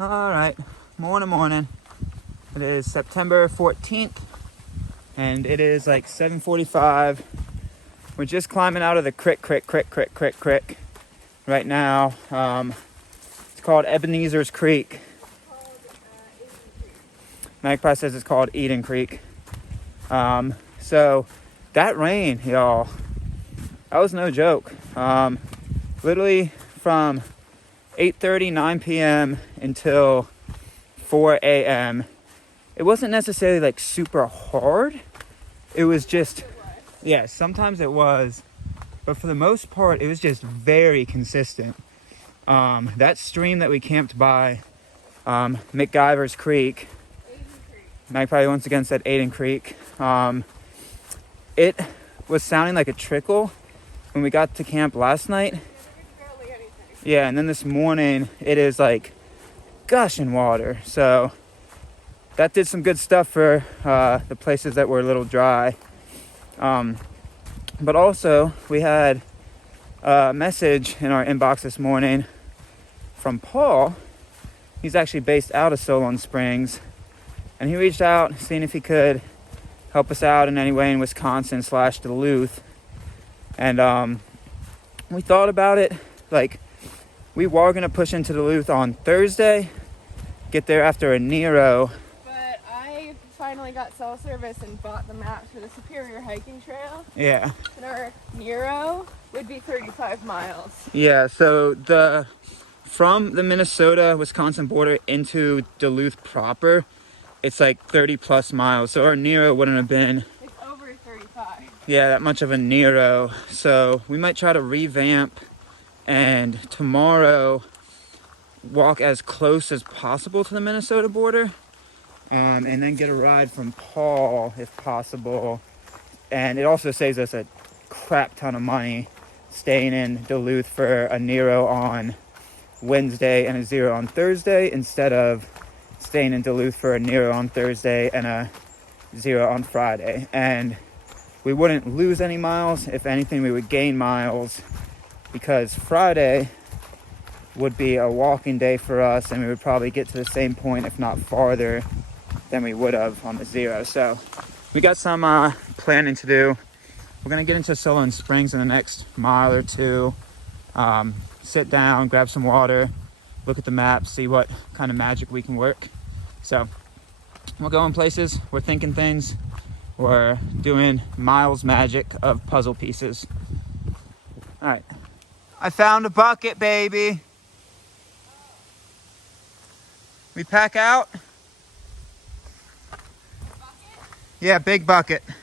All right, morning. It is September 14th, and it is like 7:45. We're just climbing out of the creek right now. It's called Ebenezer's Creek. Magpie says it's called Eden Creek. So that rain, y'all, that was no joke. Literally from 8:30, 9 p.m. until 4 a.m. It wasn't necessarily like super hard. It was just, yeah, sometimes it was, but for the most part, it was just very consistent. That stream that we camped by, McGyver's Creek, Magpie once again said Aiden Creek, it was sounding like a trickle when we got to camp last night. Yeah, and then this morning it is like gushing water. So that did some good stuff for the places that were a little dry. But also we had a message in our inbox this morning from Paul. He's actually based out of Solon Springs, and he reached out seeing if he could help us out in any way in Wisconsin / Duluth. And we thought about it. Like, we were going to push into Duluth on Thursday, get there after a Nero. But I finally got cell service and bought the maps for the Superior Hiking Trail. Yeah. And our Nero would be 35 miles. Yeah, so from the Minnesota-Wisconsin border into Duluth proper, it's like 30 plus miles. So our Nero wouldn't have been... It's over 35. Yeah, that much of a Nero. So we might try to revamp and tomorrow walk as close as possible to the Minnesota border, and then get a ride from Paul if possible. And it also saves us a crap ton of money staying in Duluth for a Nero on Wednesday and a Zero on Thursday, instead of staying in Duluth for a Nero on Thursday and a Zero on Friday. And we wouldn't lose any miles. If anything, we would gain miles, because Friday would be a walking day for us, and we would probably get to the same point, if not farther, than we would have on the Zero. So we got some planning to do. We're going to get into Solon Springs in the next mile or two, sit down, grab some water, look at the map, see what kind of magic we can work. So we're going places, we're thinking things, we're doing Miles magic of puzzle pieces. All right. I found a bucket, baby. We pack out? Bucket? Yeah, big bucket. Where?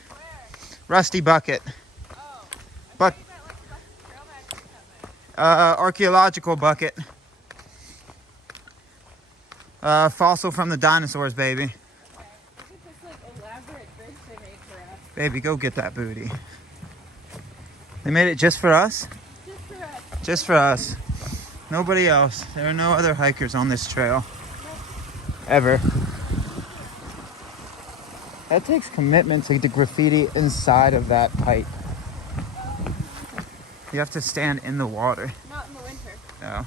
Rusty bucket. Oh. But I thought you meant like the trail magic equipment. archaeological bucket. Fossil from the dinosaurs, baby. Okay. Look at this like elaborate bridge they made for us. Baby, go get that booty. They made it just for us? Just for us. Just for us. Nobody else. There are no other hikers on this trail. Ever. That takes commitment to the graffiti inside of that pipe. You have to stand in the water. Not in the winter. No,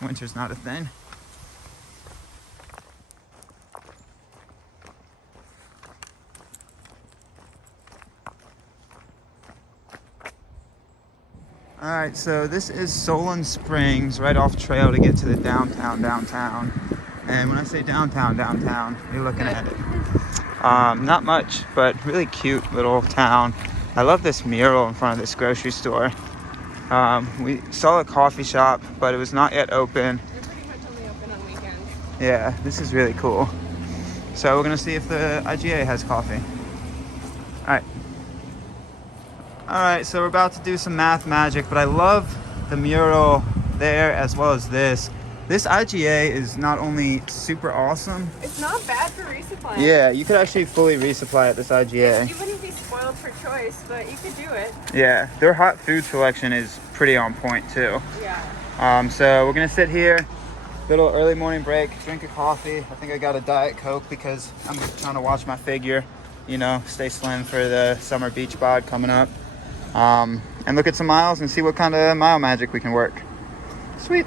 winter's not a thing. All right, so this is Solon Springs, right off trail to get to the downtown. And when I say downtown, you're looking at it. Not much, but really cute little town. I love this mural in front of this grocery store. We saw a coffee shop, but it was not yet open. They're pretty much only open on weekends. Yeah, this is really cool. So we're gonna see if the IGA has coffee. All right, so we're about to do some math magic, but I love the mural there as well as this. This IGA is not only super awesome. It's not bad for resupplying. Yeah, you could actually fully resupply at this IGA. You wouldn't be spoiled for choice, but you could do it. Yeah, their hot food selection is pretty on point too. Yeah. So we're gonna sit here, little early morning break, drink a coffee. I think I got a Diet Coke because I'm trying to watch my figure, you know, stay slim for the summer beach bod coming up. And look at some miles and see what kind of mile magic we can work. Sweet.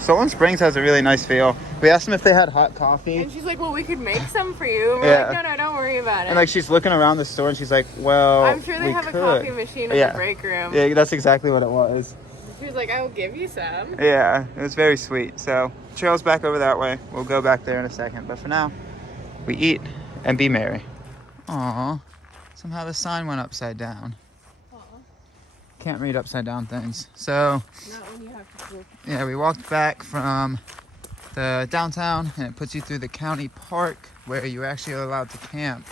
Solon Springs has a really nice feel. We asked them if they had hot coffee. And she's like, well, we could make some for you. And we're Yeah. like, no, don't worry about it. And like she's looking around the store and she's like, well, I'm sure they have a coffee machine in the break room. Yeah, that's exactly what it was. She was like, I will give you some. Yeah, it was very sweet. So trail's back over that way. We'll go back there in a second. But for now, we eat and be merry. Aw, somehow the sign went upside down. Aww. Can't read upside down things. So Not when you have to flip. yeah, we walked back from the downtown and it puts you through the county park where you actually are allowed to camp.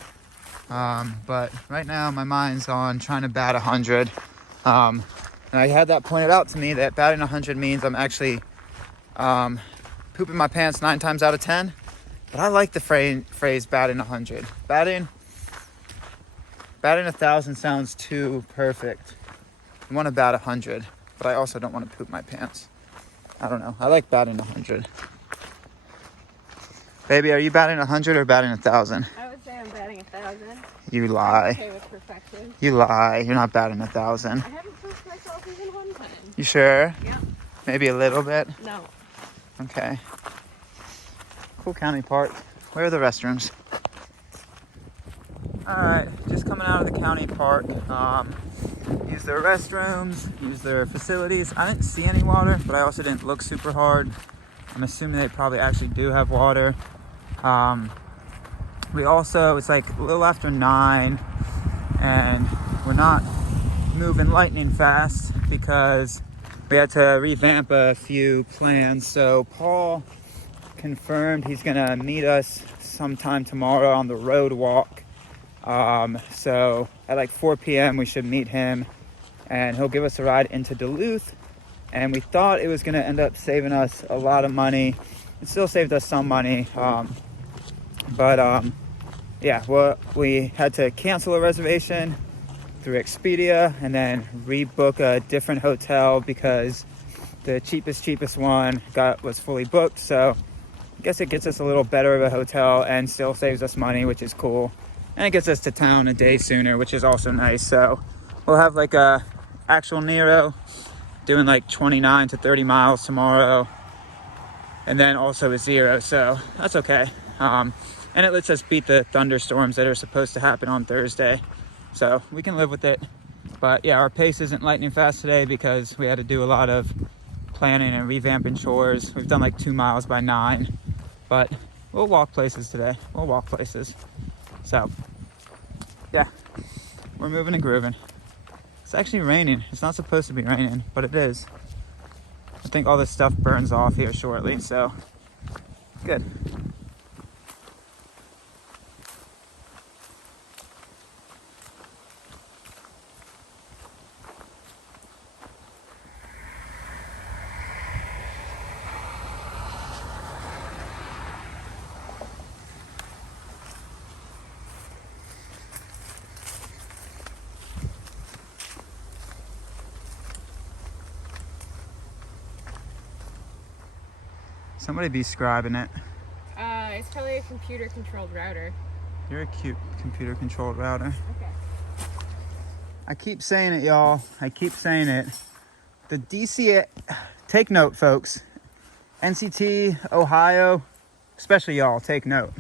But right now my mind's on trying to bat 100. And I had that pointed out to me that batting 100 means I'm actually pooping my pants 9 times out of 10. But I like the phrase batting 100. Batting 1,000 sounds too perfect. I want to bat 100, but I also don't want to poop my pants. I don't know. I like batting 100. Baby, are you batting 100 or batting 1,000? I would say I'm batting 1,000. You lie. I'm okay with perfection. You lie. You're not batting 1,000. I haven't pushed myself even one time. You sure? Yeah. Maybe a little bit? No. Okay. Cool county park. Where are the restrooms? Alright, just coming out of the county park. Use their restrooms, use their facilities. I didn't see any water, but I also didn't look super hard. I'm assuming they probably actually do have water. We also, it's like a little after 9 and we're not moving lightning fast because we had to revamp a few plans. So Paul confirmed he's gonna meet us sometime tomorrow on the road walk. So at like 4 p.m. we should meet him and he'll give us a ride into Duluth. And we thought it was gonna end up saving us a lot of money. It still saved us some money. Yeah, well, we had to cancel a reservation through Expedia and then rebook a different hotel because the cheapest one was fully booked. So I guess it gets us a little better of a hotel and still saves us money, which is cool. And it gets us to town a day sooner, which is also nice. So we'll have like a actual Nero doing like 29 to 30 miles tomorrow. And then also a 0, so that's okay. And it lets us beat the thunderstorms that are supposed to happen on Thursday. So we can live with it. But yeah, our pace isn't lightning fast today because we had to do a lot of planning and revamping chores. We've done like 2 miles by 9, but we'll walk places today. We'll walk places. So yeah, we're moving and grooving. It's actually raining. It's not supposed to be raining, but it is. I think all this stuff burns off here shortly, so good. Somebody be scribing it. It's probably a computer-controlled router. You're a cute computer-controlled router. Okay. I keep saying it, y'all. I keep saying it. The DCA, take note, folks. NCT, Ohio, especially y'all, take note.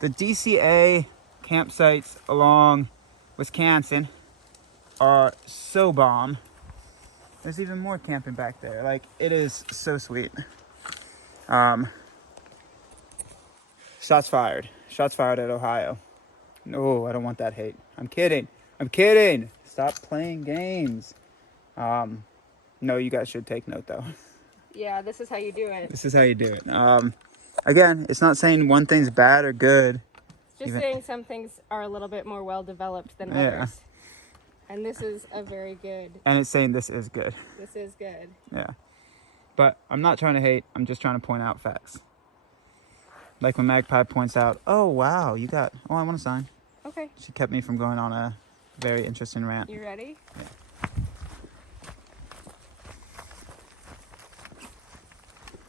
The DCA campsites along Wisconsin are so bomb. There's even more camping back there. Like, it is so sweet. Shots fired. Shots fired at Ohio. No, I don't want that hate. I'm kidding. I'm kidding. Stop playing games. No, you guys should take note though. Yeah, this is how you do it. This is how you do it. Again, it's not saying one thing's bad or good. It's just saying some things are a little bit more well developed than others. And this is a very good. And it's saying this is good. This is good. Yeah. But I'm not trying to hate. I'm just trying to point out facts. Like when Magpie points out, oh, wow, you got... Oh, I want a sign. Okay. She kept me from going on a very interesting rant. You ready? Yeah.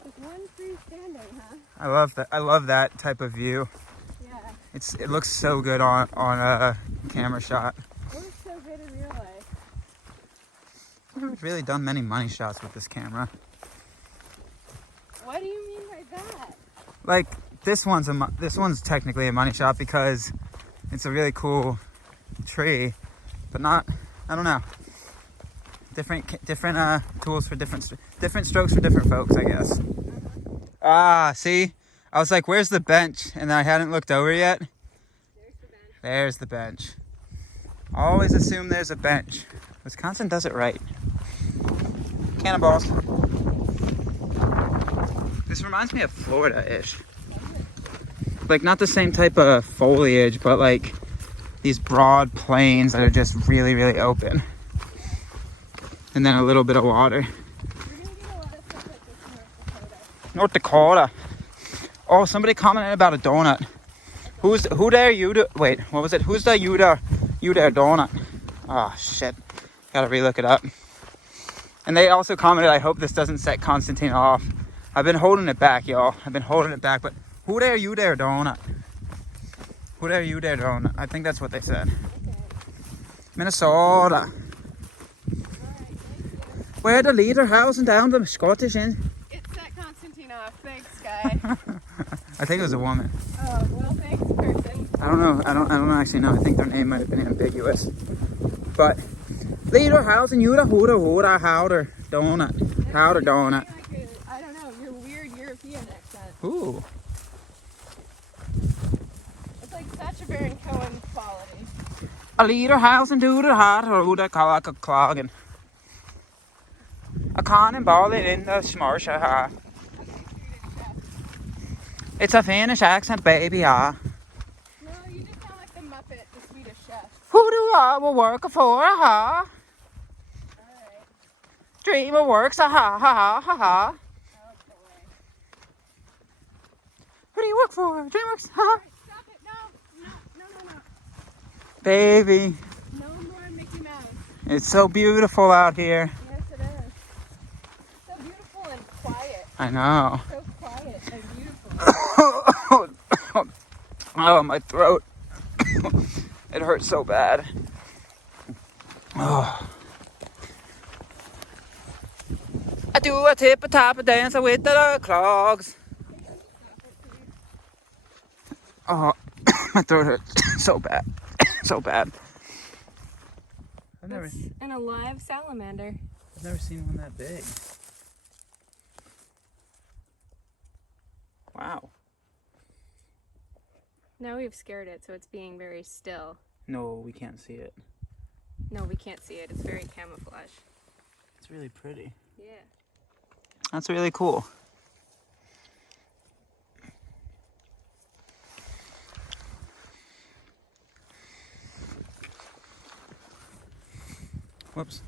Just one freestanding, huh? I love that. I love that type of view. Yeah. It looks so good on a camera shot. It looks so good in real life. I haven't really done many money shots with this camera. What do you mean by that? Like this one's technically a money shot because it's a really cool tree, but not. I don't know. Different tools for different strokes for different folks, I guess. Ah, see, I was like, "Where's the bench?" And I hadn't looked over yet. There's the bench. There's the bench. Always assume there's a bench. Wisconsin does it right. Cannonballs. This reminds me of Florida-ish. Like not the same type of foliage, but like these broad plains that are just really, really open. And then a little bit of water. We're gonna get a lot of stuff like this in North Dakota. Oh, somebody commented about a donut. Who there you do? Wait, what was it? Who's the you there donut? Oh shit. Gotta relook it up. And they also commented, I hope this doesn't set Constantine off. I've been holding it back, y'all. I've been holding it back, but who there you there donut? Who there you there donut? I think that's what they said. Okay. Minnesota. Alright, thank you. Where the leader housing down the Scottish Inn? It set Constantine off. Thanks, guy. I think it was a woman. Oh, well, thanks, person. I don't know. I don't actually know. I think their name might have been ambiguous. But leader housing you the hooter howder donut. Howder donut. I don't know, your weird European accent. Ooh. It's like Sacha Baron Cohen quality. A leader housing do the heart or who they call like a clogging. A cannonball in the smarsha ha. It's a Finnish accent, baby, ah. No, you just sound like the Muppet, the Swedish chef. Who do I will work for, ha? Alright. Dreamer works, ha ha ha ha ha. Oh, boy. Who do you work for? DreamWorks, ha? Alright, stop it. No. Baby, No more Mickey Mouse. it's so beautiful out here. Yes, it is. So beautiful and quiet. I know. So quiet and beautiful. Oh, my throat. It hurts so bad. Oh. I do a tip-a-tap dance with the clogs. Oh, my throat hurts so bad. So bad. It's an alive salamander. I've never seen one that big. Wow. Now we've scared it, so it's being very still. No, we can't see it. No, we can't see it. It's very camouflage. It's really pretty. Yeah. That's really cool. Whoops.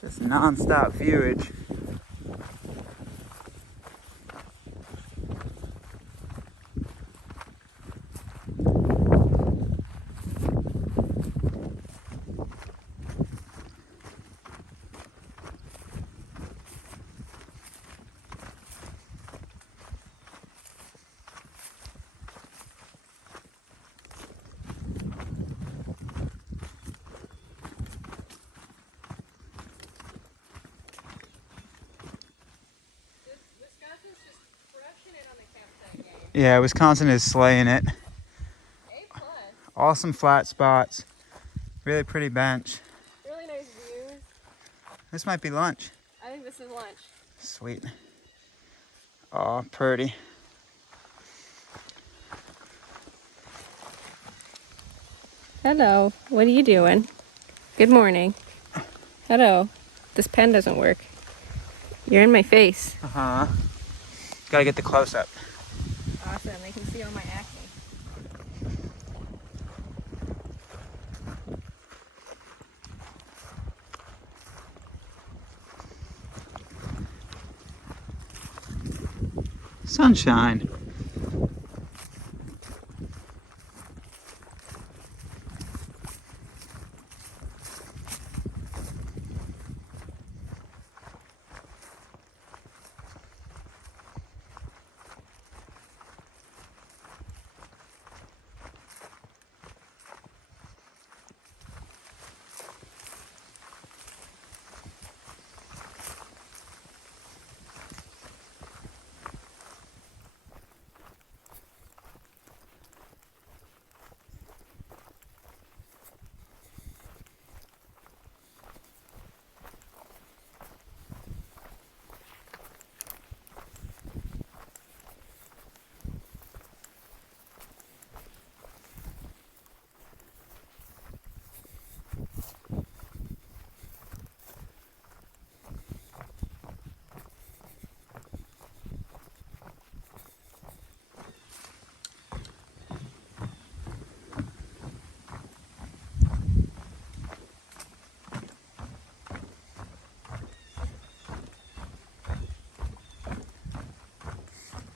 Just non-stop viewage. Yeah, Wisconsin is slaying it. A+. Awesome flat spots. Really pretty bench. Really nice views. This might be lunch. I think this is lunch. Sweet. Oh, pretty. Hello. What are you doing? Good morning. Hello. This pen doesn't work. You're in my face. Uh-huh. Gotta get the close-up. Awesome. They can see all my acne. Sunshine.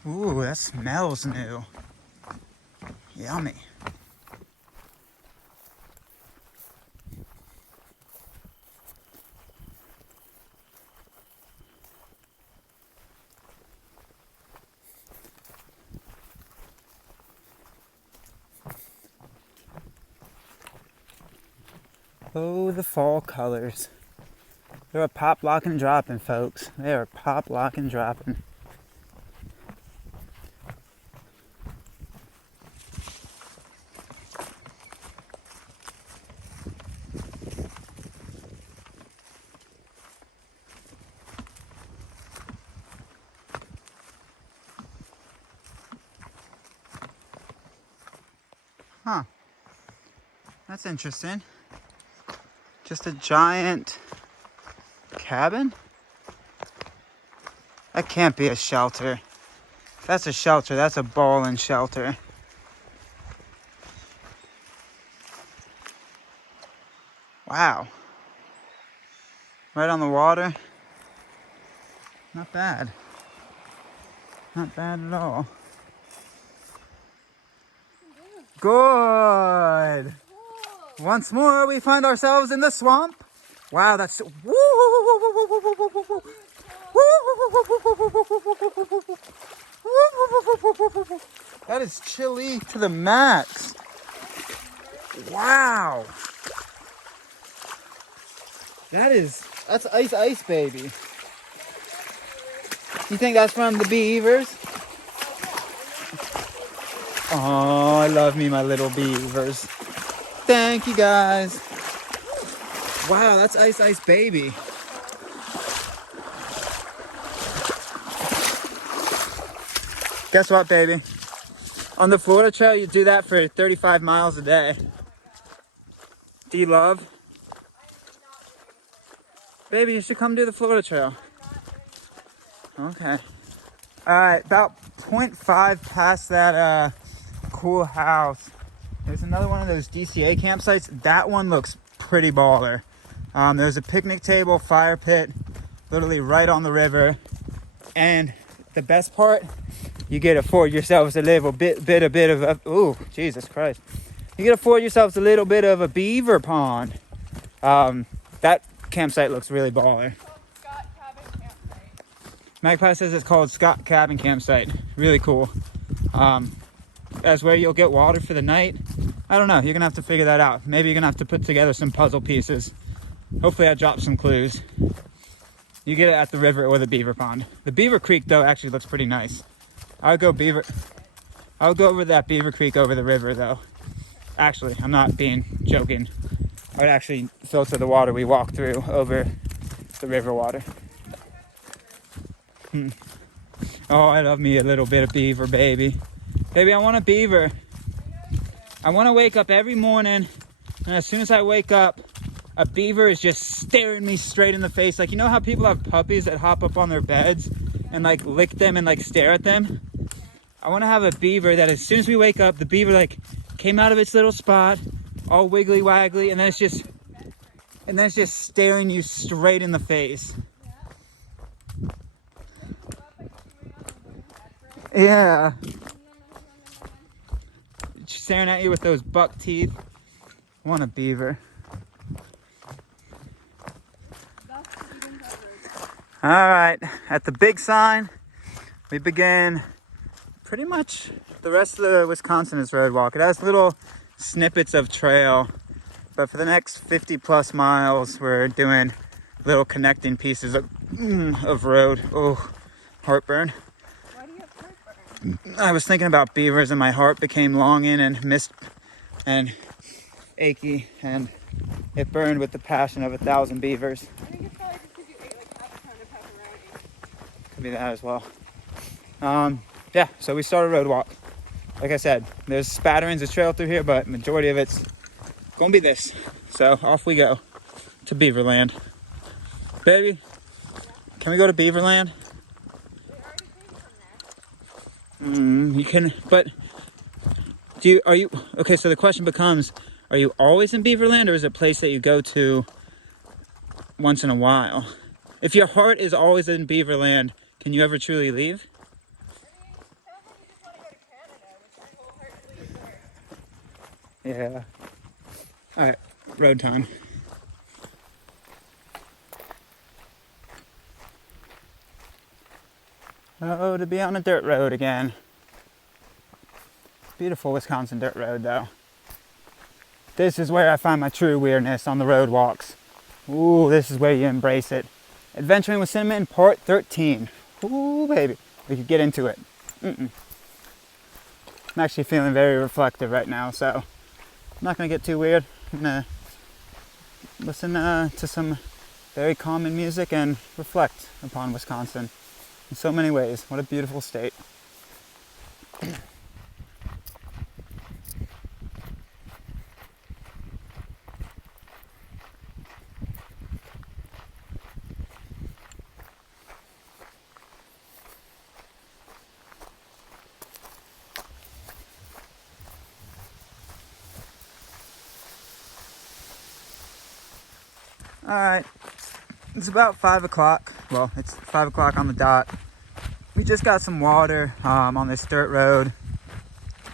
Ooh, that smells new. Yummy. Oh, the fall colors. They are pop, lock, and dropping, folks. They are pop, lock, and dropping. Huh. That's interesting. Just a giant cabin? That can't be a shelter. If that's a shelter, that's a ball and shelter. Wow. Right on the water. Not bad. Not bad at all. Good. Once more, we find ourselves in the swamp. Wow, that's... That is chilly to the max. Wow. That's ice, baby. You think that's from the beavers? Oh, I love me my little beavers. Thank you, guys. Wow, that's ice, baby. Guess what, baby? On the Florida Trail, you do that for 35 miles a day. Do you love? Baby, you should come do the Florida Trail. Okay. Alright, about 0.5 past that cool house. There's another one of those DCA campsites. That one looks pretty baller. There's a picnic table, fire pit, literally right on the river. And the best part, you get to afford yourselves a little bit of a, ooh, Jesus Christ. You get to afford yourselves a little bit of a beaver pond. That campsite looks really baller. Scott Cabin Campsite. Magpie says it's called Scott Cabin Campsite. Really cool. That's where you'll get water for the night. I don't know. You're going to have to figure that out. Maybe you're going to have to put together some puzzle pieces. Hopefully I dropped some clues. You get it at the river or the beaver pond. The Beaver Creek, though, actually looks pretty nice. I'll go over that Beaver Creek over the river, though. Actually, I'm not being joking. I would actually filter the water we walk through over the river water. Oh, I love me a little bit of beaver, baby. Baby, I want a beaver. I want to wake up every morning, and as soon as I wake up, a beaver is just staring me straight in the face. Like, you know how people have puppies that hop up on their beds and like lick them and like stare at them? I want to have a beaver that as soon as we wake up, the beaver like came out of its little spot, all wiggly waggly, and then it's just staring you straight in the face. Yeah. Staring at you with those buck teeth. I want a beaver. All right, at the big sign, we begin pretty much the rest of the Wisconsin is road walk. It has little snippets of trail, but for the next 50 plus miles, we're doing little connecting pieces of road. Oh, heartburn. Why do you have heartburn? I was thinking about beavers and my heart became longing and missed and achy, and it burned with the passion of 1,000 beavers. I think it's probably just because you ate like half a pound of pepperoni. Could be that as well. Yeah, so we started a road walk. Like I said, there's spatterings of trail through here, but majority of it's gonna be this. So off we go to Beaverland. Baby, can we go to Beaverland? We already came from there. You can, but okay, so the question becomes, are you always in Beaverland, or is it a place that you go to once in a while? If your heart is always in Beaverland, can you ever truly leave? Yeah. All right, road time. Oh, to be on a dirt road again. Beautiful Wisconsin dirt road, though. This is where I find my true weirdness on the road walks. Ooh, this is where you embrace it. Adventuring with Cinnamon, part 13. Ooh, baby. We could get into it. I'm actually feeling very reflective right now, so I'm not going to get too weird. I'm going to listen to some very calming music and reflect upon Wisconsin in so many ways. What a beautiful state. All right, it's about 5 o'clock. Well, it's 5 o'clock on the dot. We just got some water on this dirt road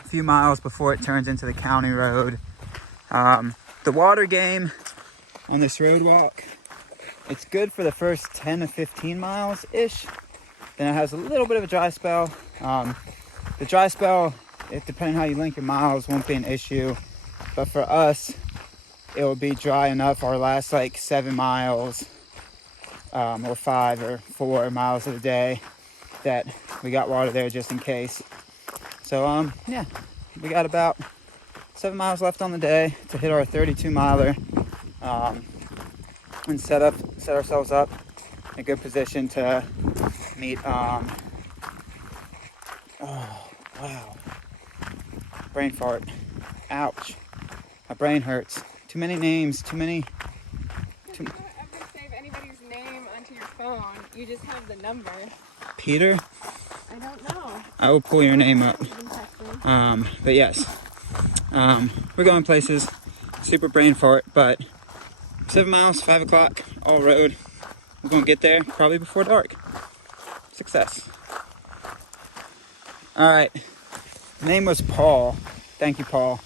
a few miles before it turns into the county road. The water game on this road walk, it's good for the first 10 to 15 miles-ish. Then it has a little bit of a dry spell. The dry spell, depending how you link your miles, won't be an issue. But for us, it will be dry enough our last like 7 miles or 5 or 4 miles of the day that we got water there just in case. So yeah, we got about 7 miles left on the day to hit our 32 miler and set ourselves up in a good position to meet oh wow, brain fart, ouch, my brain hurts. Too many names, too many. You don't ever save anybody's name onto your phone. You just have the number. Peter? I don't know. I will pull your name up. But yes, we're going places. Super brain fart, but 7 miles, 5 o'clock, all road. We're gonna get there probably before dark. Success. All right. Name was Paul. Thank you, Paul.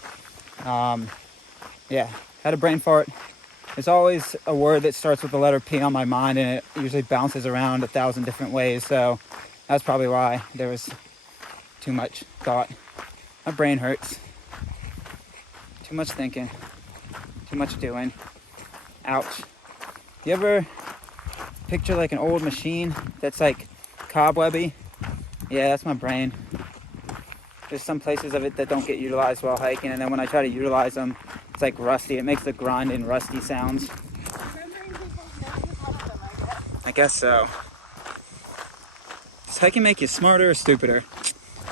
Yeah, had a brain fart. There's always a word that starts with the letter P on my mind, and it usually bounces around 1,000 different ways. So that's probably why there was too much thought. My brain hurts. Too much thinking. Too much doing. Ouch. You ever picture like an old machine that's like cobwebby? Yeah, that's my brain. There's some places of it that don't get utilized while hiking, and then when I try to utilize them, it's like rusty. It makes the grinding, rusty sounds. I guess so. Does hiking make you smarter or stupider?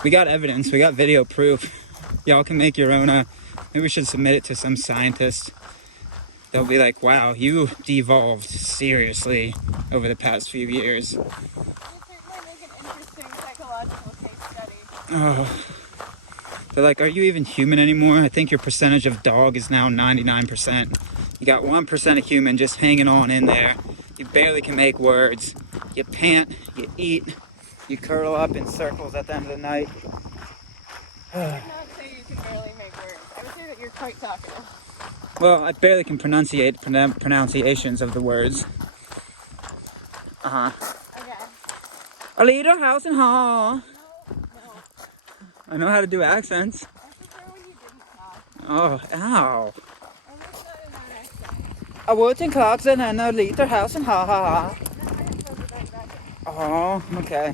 We got evidence. We got video proof. Y'all can make your own. Maybe we should submit it to some scientist. They'll be like, wow, you devolved seriously over the past few years. It certainly make an interesting psychological case study. Oh. They're like, are you even human anymore? I think your percentage of dog is now 99%. You got 1% of human just hanging on in there. You barely can make words. You pant, you eat, you curl up in circles at the end of the night. I would not say you can barely make words. I would say that you're quite talkative. Well, I barely can pronunciate pronunciations of the words. Okay. A little house and hall. No. I know how to do accents. I prefer when you didn't talk. Oh, ow. I wish that in that accent. A wooden clocks and a little house and ha ha ha. No, Oh, okay.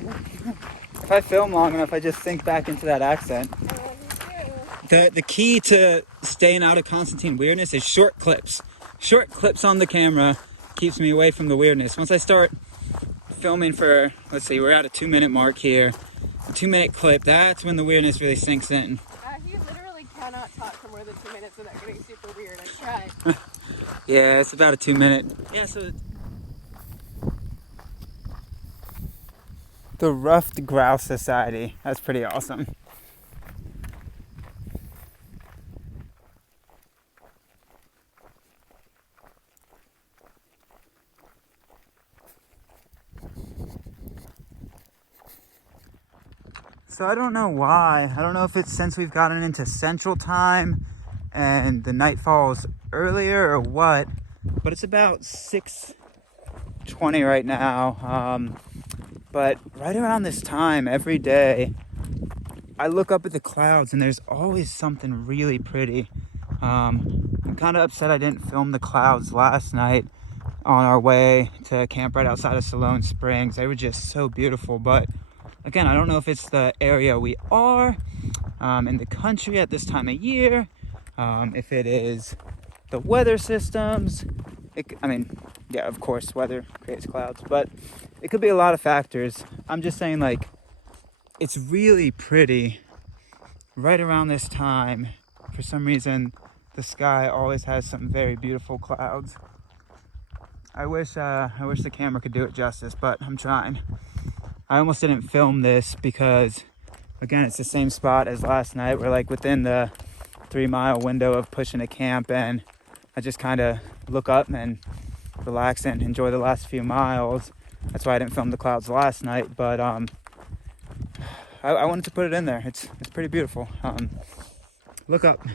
If I film long enough, I just sink back into that accent. The key to staying out of Constantine weirdness is short clips. Short clips on the camera keeps me away from the weirdness. Once I start filming for, let's see, we're at a 2-minute mark here. A 2-minute clip, that's when the weirdness really sinks in. He literally cannot talk for more than 2 minutes without getting super weird. I tried. Yeah, it's about a 2-minute. Yeah, so the Ruffed Grouse Society. That's pretty awesome. So I don't know why. I don't know if it's since we've gotten into Central Time and the night falls earlier or what, but it's about 6:20 right now. But right around this time every day, I look up at the clouds and there's always something really pretty. I'm kind of upset I didn't film the clouds last night on our way to camp right outside of Solon Springs. They were just so beautiful, but again, I don't know if it's the area we are in the country at this time of year, if it is the weather systems. I mean, yeah, of course, weather creates clouds, but it could be a lot of factors. I'm just saying, like, it's really pretty right around this time. For some reason, the sky always has some very beautiful clouds. I wish the camera could do it justice, but I'm trying. I almost didn't film this because, again, it's the same spot as last night. We're like within the 3-mile window of pushing a camp, and I just kind of look up and relax and enjoy the last few miles. That's why I didn't film the clouds last night, but I wanted to put it in there. It's pretty beautiful. Look up.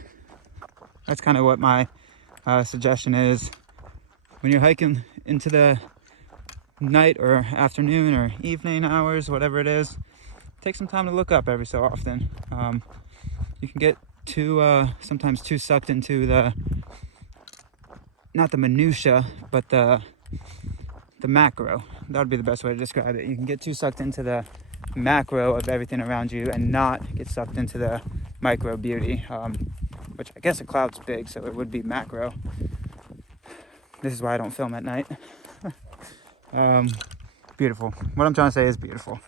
That's kind of what my suggestion is. When you're hiking into the night or afternoon or evening hours, whatever it is, take some time to look up every so often. You can get sometimes too sucked into not the minutia, but the macro. That would be the best way to describe it. You can get too sucked into the macro of everything around you and not get sucked into the micro beauty, which I guess a cloud's big, so it would be macro. This is why I don't film at night. Beautiful. What I'm trying to say is beautiful.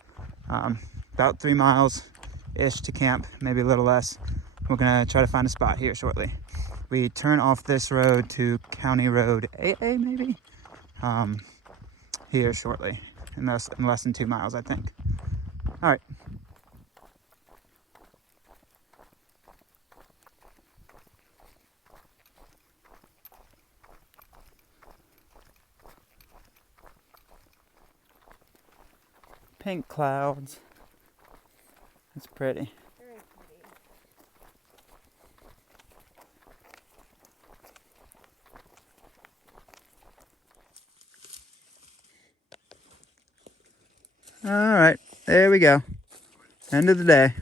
About 3 miles-ish to camp, maybe a little less. We're gonna try to find a spot here shortly. We turn off this road to County Road AA, maybe? Here shortly, in less than 2 miles, I think. All right. Pink clouds. It's pretty. Very pretty. All right, there we go. End of the day.